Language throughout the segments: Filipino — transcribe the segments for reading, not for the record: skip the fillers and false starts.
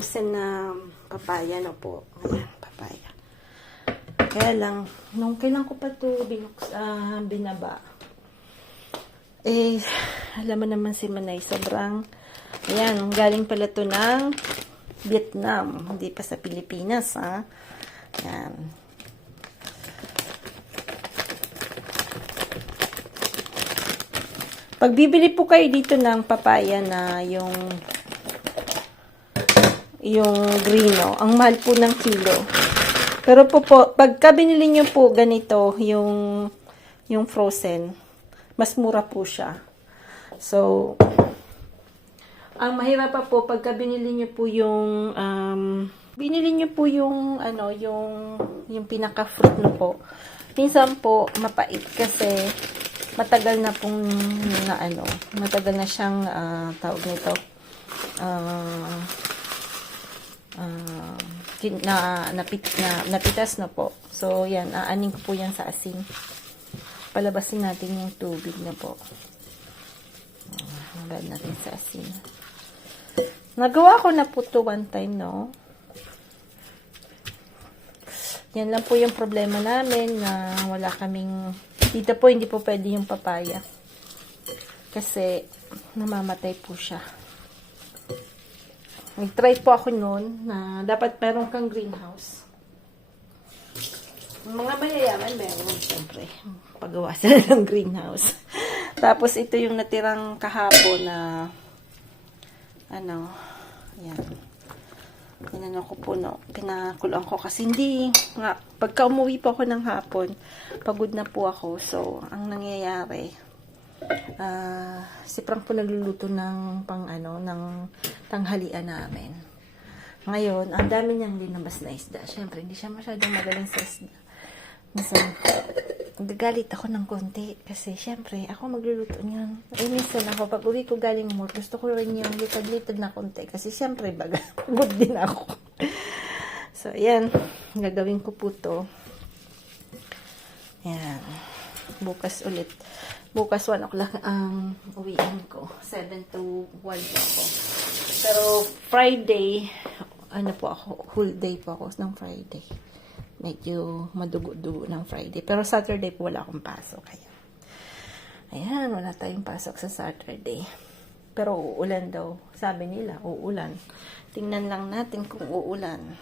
frozen na papaya, no po. Ayan, papaya. Kaya lang, nung kailan ko pa ito binaba, alam mo naman si Manay, sobrang, ayan, galing pala ito ng Vietnam, hindi pa sa Pilipinas, ha. Ayan. Pag bibili po kayo dito ng papaya na yung grino, ang mahal po ng kilo. Pero pagka binili nyo po ganito, yung frozen, mas mura po siya. So, ang mahirap pa po, pagka binili nyo po yung, yung pinaka-fruit na po. Minsan po, mapait kasi matagal na pong, matagal na siyang, tawag nito, napitas na po. So, yan, aanin ko po yan sa asin. Palabasin natin yung tubig na po. Halad natin sa asin. Nagawa ko na po to one time, no? Yan lang po yung problema namin na wala kaming, dito po hindi po pwede yung papaya. Kasi, namamatay po siya. Nag-try po ako noon na dapat meron kang greenhouse. Mga mayayaman, meron siyempre. Pagawa sila ng greenhouse. Tapos ito yung natirang kahapon na yan. Pinano ko po, no. Pinakulang ko kasi hindi nga, pagka umuwi po ako ng hapon, pagod na po ako. So, ang nangyayari, si Frank po nagluluto ng ng tanghalian namin. Ngayon, ang dami niyang linabas na isda. Siyempre, hindi siya masyadong magaling sa isda. Minsan, nagagalit ako ng konti kasi siyempre, ako magluluto niyan. Minsan ako, pag uwi ko galing mo, gusto ko rin yung litad-litad na konti kasi siyempre, pagod din ako. So, ayan, gagawin ko po to. Ayan, bukas ulit. Bukas 1 o'clock ang uwian ko. 7 to 1 po ako. Pero Friday, po ako, whole day po ako ng Friday. Medyo madugo-dugo ng Friday. Pero Saturday po wala akong pasok. Ayan, wala tayong pasok sa Saturday. Pero uulan daw. Sabi nila, uulan. Tingnan lang natin kung uulan.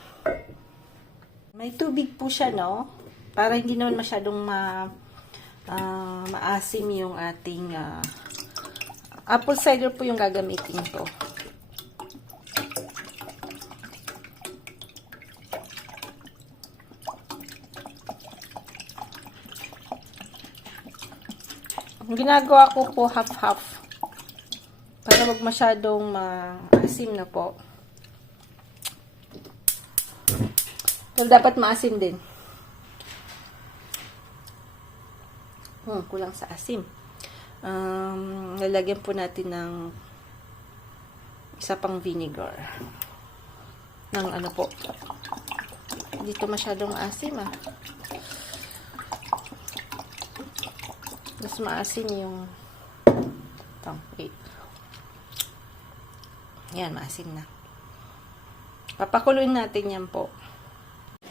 May tubig po siya, no? Para hindi naman masyadong maasim yung ating apple cider po yung gagamitin ko. Ang ginagawa ko po half-half para wag masyadong maasim na po. Pero dapat maasim din. Kulang sa asim. Lalagyan po natin ng isa pang vinegar. Ng po. Dito masyadong asim Mas maasim yung wait. Yan, maasim na. Papakuluin natin yan po.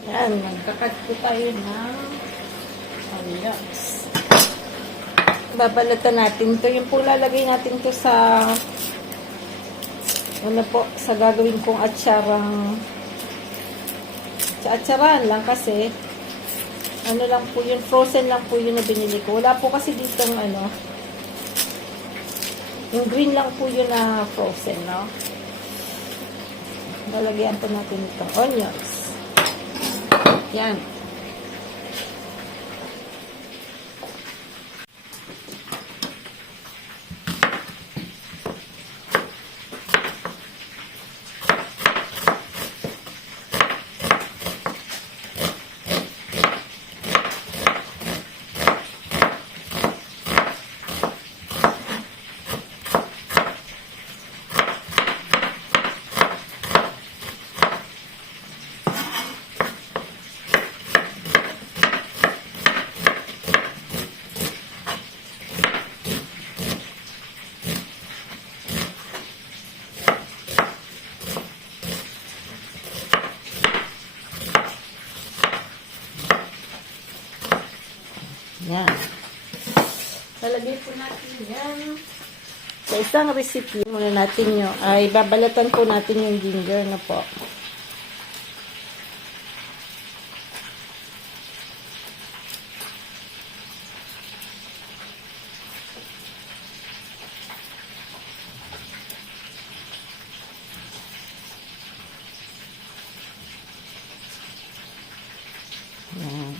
Yan, magkakat po tayo ng onions. Babalatan natin ito. Yung po lalagay natin ito sa sa gagawin kong atsaran lang kasi lang po yun, frozen lang po yun na binili ko. Wala po kasi dito yung green lang po yun na frozen, no? Lalagyan po natin itong onions. Yan. Yan. Lalagay po natin yan. Sa isang recipe, muna natin nyo, ay babalatan po natin yung ginger na po. Yan.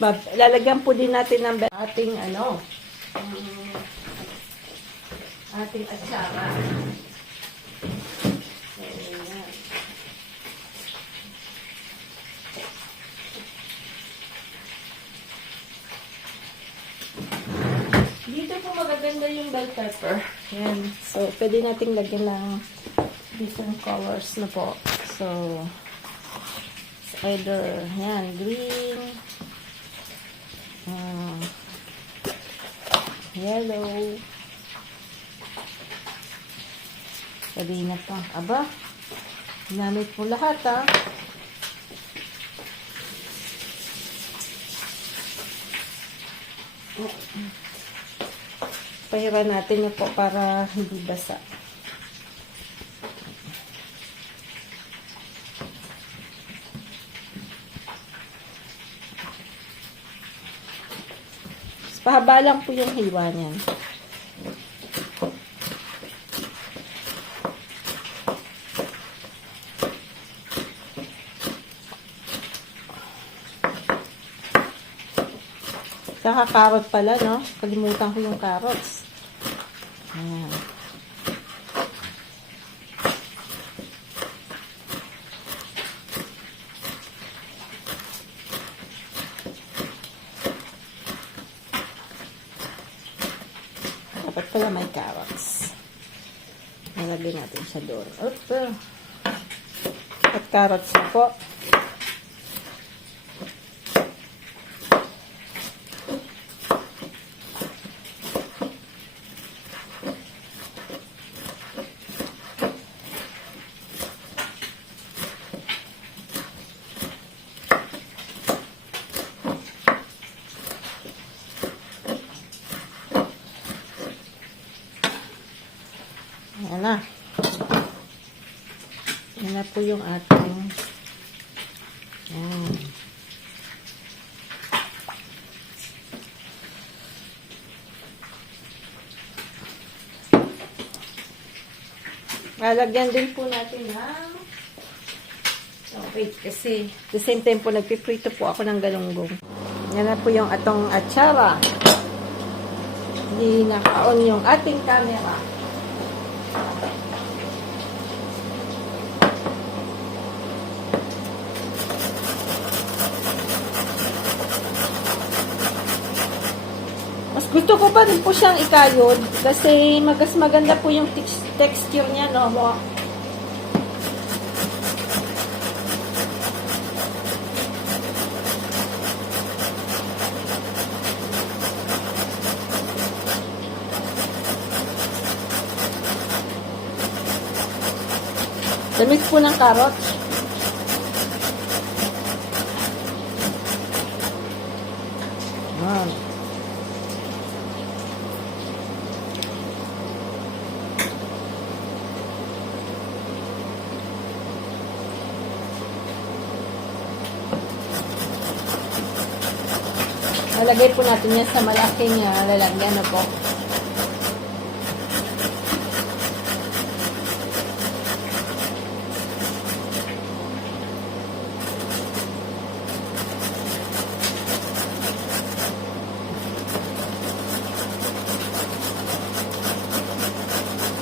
Tapos, lalagyan po din natin ng ating ating atsara. Ayan. Dito po magaganda yung bell pepper. Ayan. So, pwede nating lagyan ng different colors na po. So, it's either, yan, green, yellow. Sabihin na pa. Aba, ginamit mo lahat, ha? Pahiran natin yun po para hindi basa. Pahaba lang po yung hiwa niyan. Saka carrot pala, no? Kalimutan ko yung carrots. Ayan. Dapat pala may carrots. Nalagay natin siya doon. At carrots na po. Ayan na. Ayan na po yung ating lalagyan din po natin ng wait, kasi the same time po nagpiprito po ako ng galunggong. Yan na po yung atong atsara. Hindi naka-on yung ating camera. Mas gusto ko pa rin po siyang ikayod kasi mas maganda po yung texture niya, no? Damit po ng carrots. Lalagay po natin yan sa malaking lalagyan na po.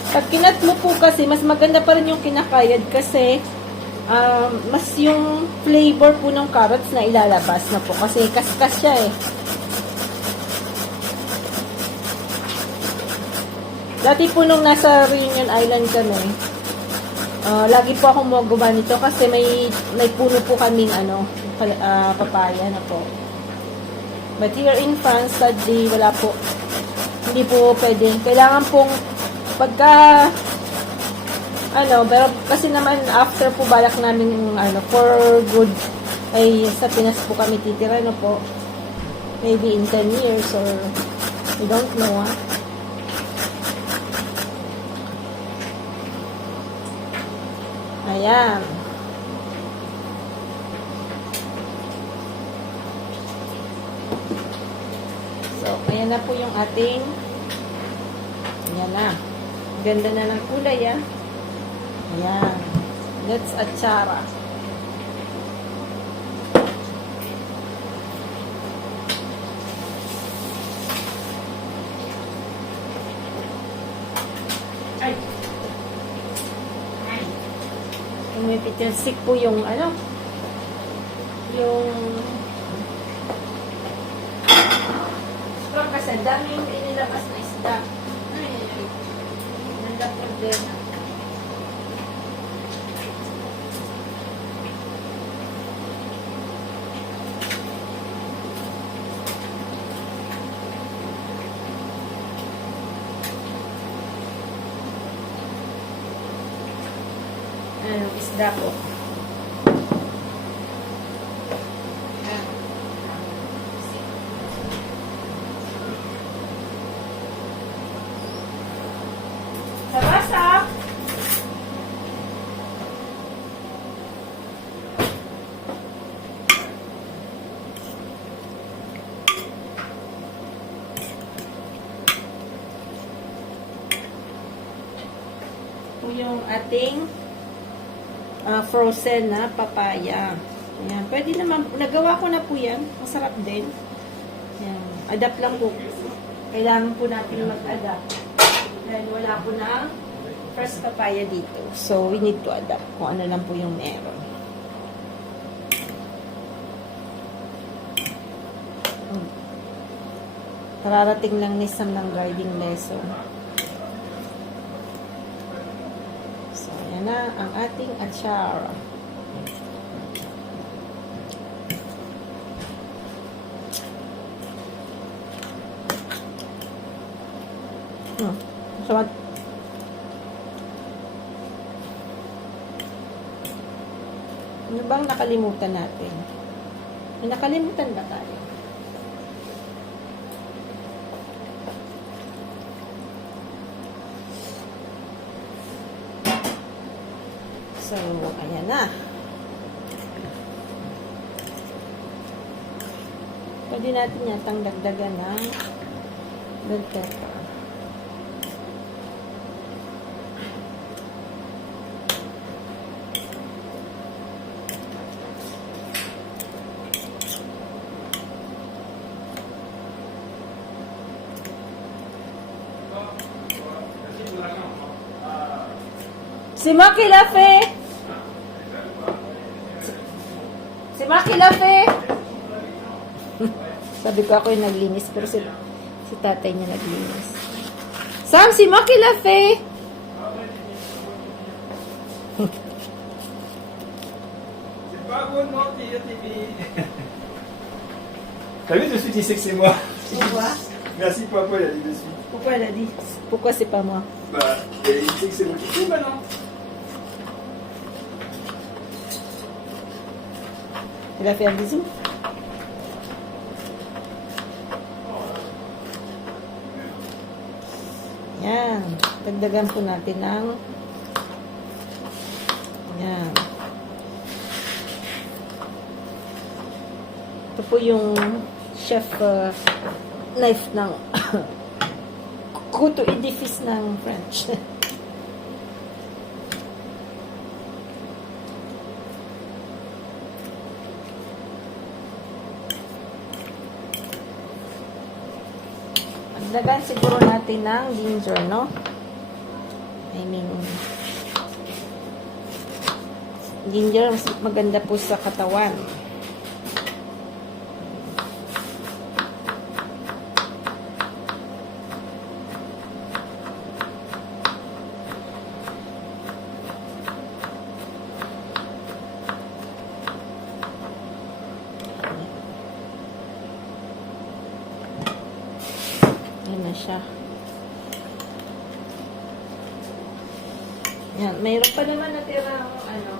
Pag kinat mo po kasi, mas maganda pa rin yung kinakayad kasi Mas yung flavor po ng carrots na ilalabas na po kasi kaskas siya eh. Dati po nung nasa Reunion Island kami, lagi po akong gumawa nito kasi may puno po kaming papaya na po. But here in France, sadly, wala po. Hindi po pwede. Kailangan pong pagka pero kasi naman after po balak namin for good ay sa Pinas po kami titira po. Maybe in 10 years or we don't know Ayan. So, ayan na po yung ating ayan na. Ganda na ng kulay Ayan. Let's atsara. Ay. Umipit yung stick po yung yung strong kasi dami yung inilabas na isda. Ganda po din. Isda po. Sa basa. Ito yung ating frozen na papaya. Ayan. Pwede naman, nagawa ko na po yan. Masarap din. Ayan. Adapt lang po. Kailangan po natin mag-adapt. Dahil wala po na fresh papaya dito. So, we need to adapt kung ano lang po yung meron. Kararating lang ni Sam ng gardening lesson. Na ang ating atsara. So, ano bang nakalimutan natin? May nakalimutan ba tayo? So, ayan na. Pwede natin yatang dagdagan ng bell pepper. Si Maki Lafe! Si Maki Lafe! Sabi ko ako yung naglinis, pero si tatay niya naglinis. Sam, si Maki Lafe! C'est pas bon de mentir, Tibi. T'as vu, de suite, il sait que c'est moi. Pourquoi? Merci, papa, il a dit de suite. Pourquoi elle a dit? Pourquoi c'est pas moi? Bah, il sait que c'est moi qui fais maintenant. Il a fait un bisou? Yan. Dagdagan po natin ng yan. Ito po yung chef knife ng couteau edifice ng French. Dagdagan siguro natin ng ginger, no? I mean, Ginger, mas maganda po sa katawan. Yan na siya. Yan. Mayroon pa naman natirang ano.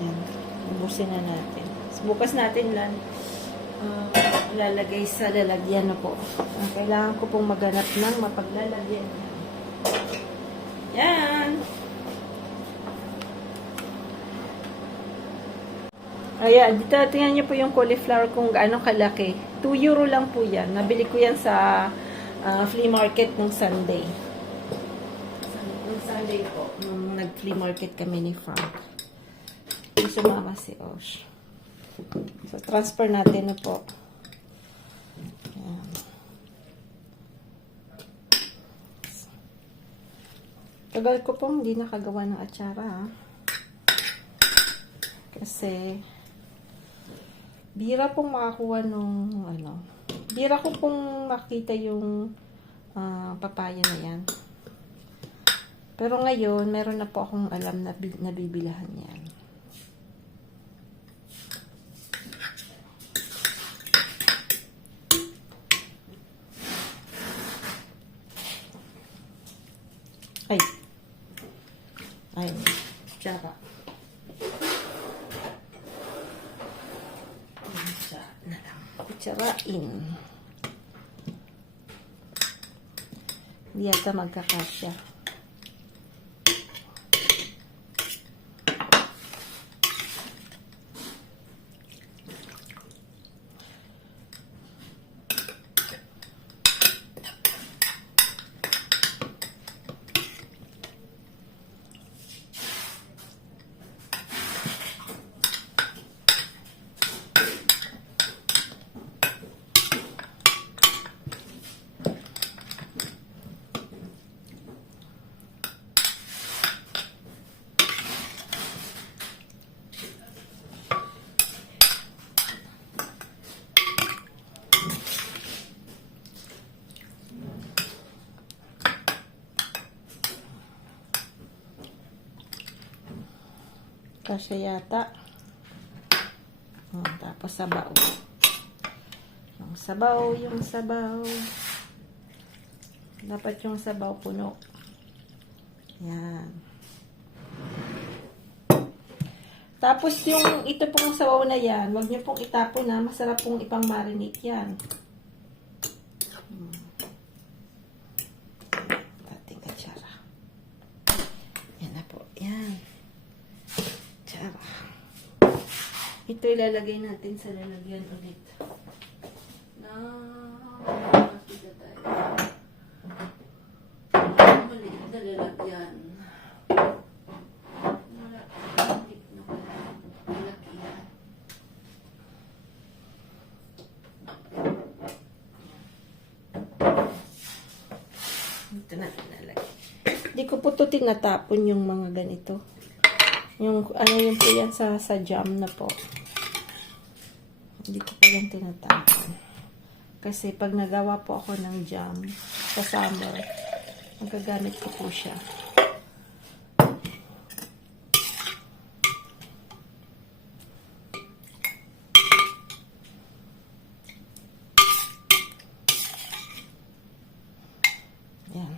Yan. Ubusin na natin. So, bukas natin lang lalagay sa lalagyan na po. Kailangan ko pong maghanap ng mapaglalagyan. Yan. Ayan, dito tingnan niyo po yung cauliflower kung gaano kalaki. 2 euro lang po yan. Nabili ko yan sa flea market nung Sunday. Nung Sunday po, nung nag-flea market kami ni Frank. Yung sumama si Osh. So, transfer natin na po. Ayan. Tagal ko pong hindi nakagawa ng atsara, ha? Kasi bira pong makakuha nung ano. Bira ko pong makita yung papaya na yan. Pero ngayon, meron na po akong alam na nabibilahan yan. Ay. Ay. Tsaka. Kutsarain. Hindi yata magkakasya. Kasi yata. Tapos sabaw. Yung sabaw. Dapat yung sabaw puno. Yan. Tapos yung ito pong sabaw na yan, wag niyo pong itapon na. Masarap pong ipang marinate yan. Ating atsara. Yan na po. Yan. Ito ilalagay natin sa lalagyan ulit. Makita tayo. Maliit na lalagyan. Maliit na lalagyan. Ito natin lalagay. Hindi ko po ito tinatapon yung mga ganito. Yung ano yun po yan sa jam na po. Hindi ko pa yan tinatapon. Kasi pag nagawa po ako ng jam sa summer, magagamit ko po siya. Yan.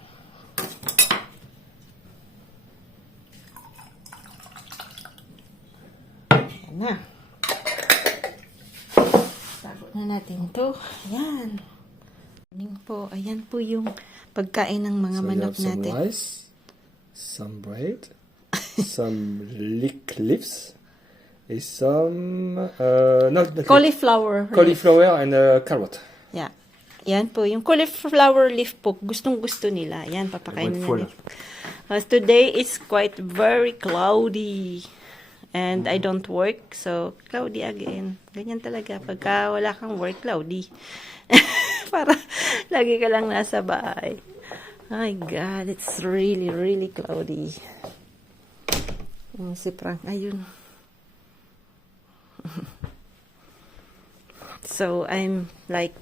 Yan na. Na natin to. Ayan. Ayan po yung pagkain ng mga manok some natin. rice, some bread, some leaves, some Cauliflower. cauliflower and carrot. Yeah. Yan po. Yung cauliflower leaf po, gustong-gusto nila. Yan, papakain nila. Today is quite very cloudy. And I don't work, so cloudy again. Ganyan talaga. Pagka wala kang work, cloudy. Para lagi ka lang nasa bahay. My God, it's really, really cloudy. Si Frank, ayun. So, I'm like,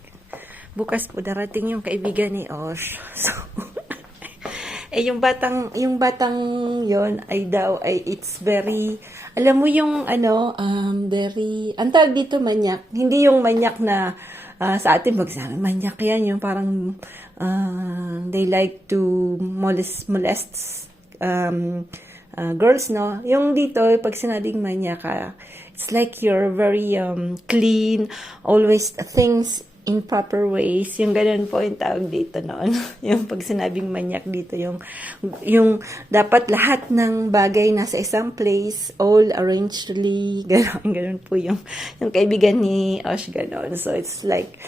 bukas po darating yung kaibigan ni Osh. So, yung batang yon ay it's very, alam mo yung very, ang tawag dito manyak, hindi yung manyak na sa atin magsabi, manyak yan, yung parang they like to molest girls, no? Yung dito, pag sinabing manyak ka, it's like you're very clean, always things in proper ways. Yung ganun po yung tawag dito noon. Yung pag sinabing manyak dito, yung dapat lahat ng bagay nasa isang place, all arrangedly, ganun po yung kaibigan ni Osh, ganun. So, it's like,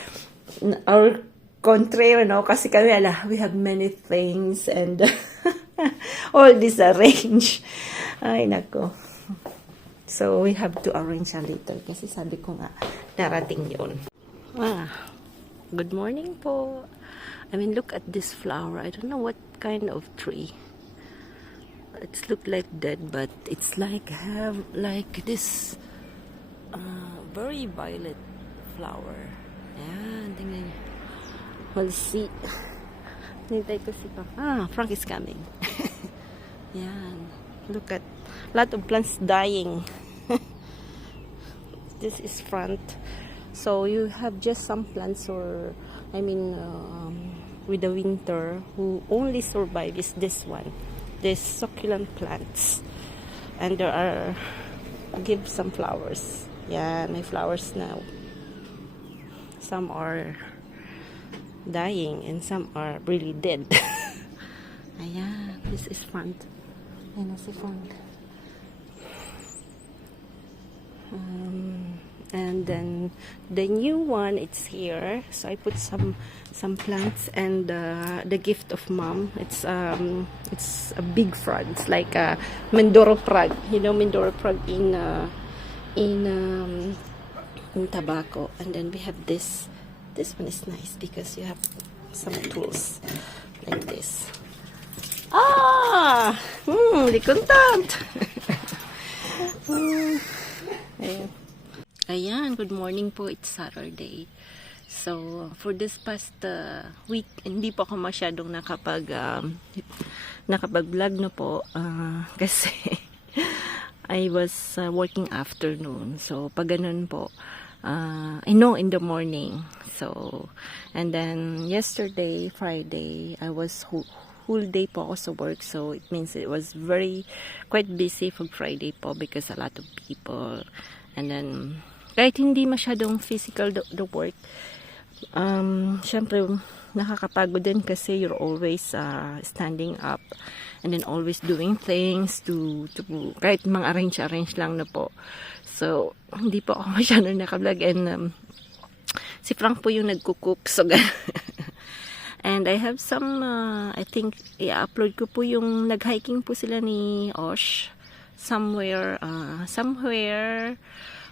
our contrary, no? Kasi kami, we have many things and all disarranged. Ay, nako. So, we have to arrange a little kasi sabi ko nga, darating yun. Good morning po. I mean, look at this flower. I don't know what kind of tree. It's look like dead, but it's like have like this very violet flower. Ayan, tingnan niyo. We'll see. Nintay ko si Frank. Frank is coming. Yan. Look at lot of plants dying. This is front. So you have just some plants or with the winter who only survive is this one. This succulent plants. And there are give some flowers. Yeah, may flowers now. Some are dying and some are really dead. Ayan, this is front. Ayan na si front. And then the new one, it's here. So I put some plants and the gift of mom. It's a big frog. It's like a Mindoro frog. You know Mindoro frog in tobacco. And then we have this. This one is nice because you have some tools like this. Really content. Ayan, good morning po. It's Saturday. So, for this past week, hindi po ako masyadong nakapag-vlog na po kasi I was working afternoon. So, pag ganun po, I know in the morning. So, and then yesterday, Friday, I was whole day po ako sa work. So, it means it was quite busy for Friday po because a lot of people. And then, kahit hindi masyadong physical the work, syempre, nakakapagod din kasi you're always standing up and then always doing things to kahit mga arrange lang na po. So, hindi po ako masyadong nakablog and si Frank po yung nagkukook. So, and I have some, I think, i-upload ko po yung nag-hiking po sila ni Osh somewhere,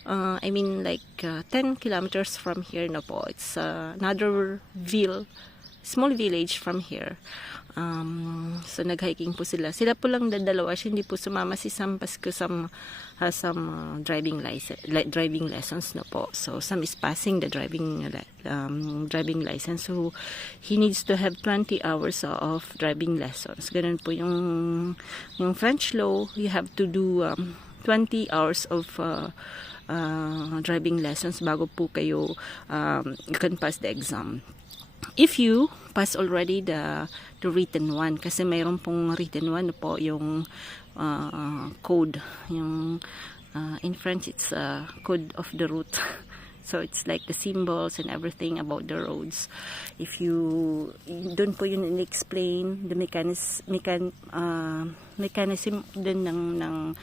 like 10 kilometers from here na po. It's another small village from here. So nag-hiking po sila. Sila po lang dalawa. Hindi po sumama si Sam Pasko. Has some driving lessons na po. So Sam is passing the driving license. So he needs to have 20 hours of driving lessons. Ganun po yung French law. You have to do 20 hours of driving lessons bago po kayo you can pass the exam. If you pass already the written one, kasi mayroon pong written one po yung code, yung in French it's code of the route. So it's like the symbols and everything about the roads. If you doon po yun in-explain the mechanism din ng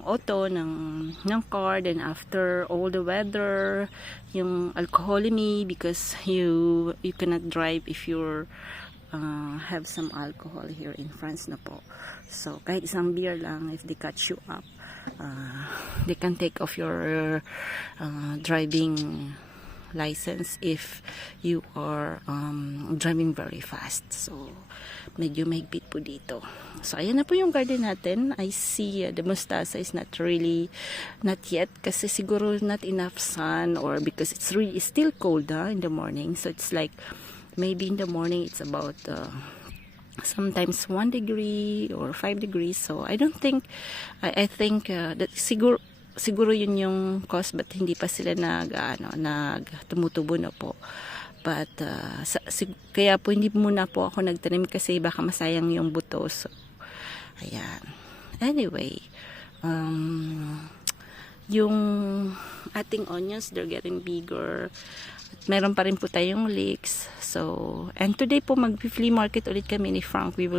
auto, ng car, then after all the weather, yung alcoholemia, because you cannot drive if you're have some alcohol here in France na po. So kahit isang beer lang, if they catch you up, they can take off your driving license if you are driving very fast. So, medyo mahigpit po dito. So, ayan na po yung garden natin. I see the mustasa is not yet kasi siguro not enough sun or because it's still cold in the morning. So, it's like maybe in the morning it's about sometimes 1 degree or 5 degrees. So, I don't think, I think that siguro yun yung cause but hindi pa sila tumutubo na po. But kaya po hindi muna po ako nagtanim kasi baka masayang yung buto. So, ayan. Anyway, yung ating onions, they're getting bigger. Meron pa rin po tayong leeks. So, and today po mag-flea market ulit kami ni Frank. We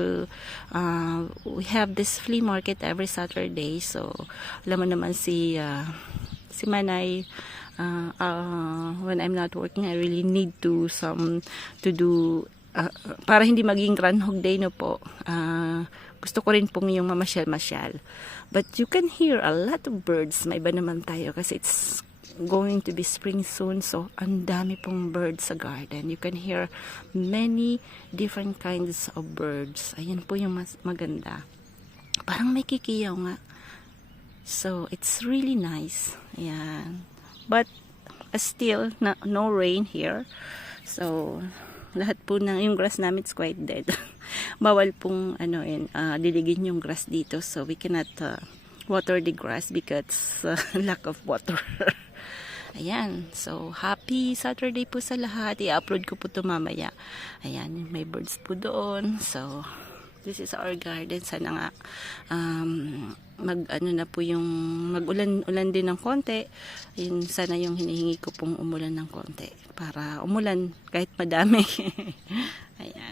have this flea market every Saturday. So, alam mo naman si Manay, when I'm not working, I really need to do para hindi maging Groundhog Day no po. Gusto ko rin pong yung mamasyal-masyal. But you can hear a lot of birds. May iba naman tayo kasi it's going to be spring soon. So, ang dami pong birds sa garden. You can hear many different kinds of birds. Ayan po yung mas maganda. Parang may kikiyaw nga. So, it's really nice. Ayan. But, still, no rain here. So, lahat po ng yung grass namin is quite dead. Bawal pong diligin yung grass dito. So, we cannot water the grass because lack of water. Ayan. So, happy Saturday po sa lahat. I-upload ko po ito mamaya. Ayan. May birds po doon. So, this is our garden. Sana nga mag-ulan din ng konti. Ayun, sana yung hinihingi ko pong umulan ng konti. Para umulan kahit madami. Ayan.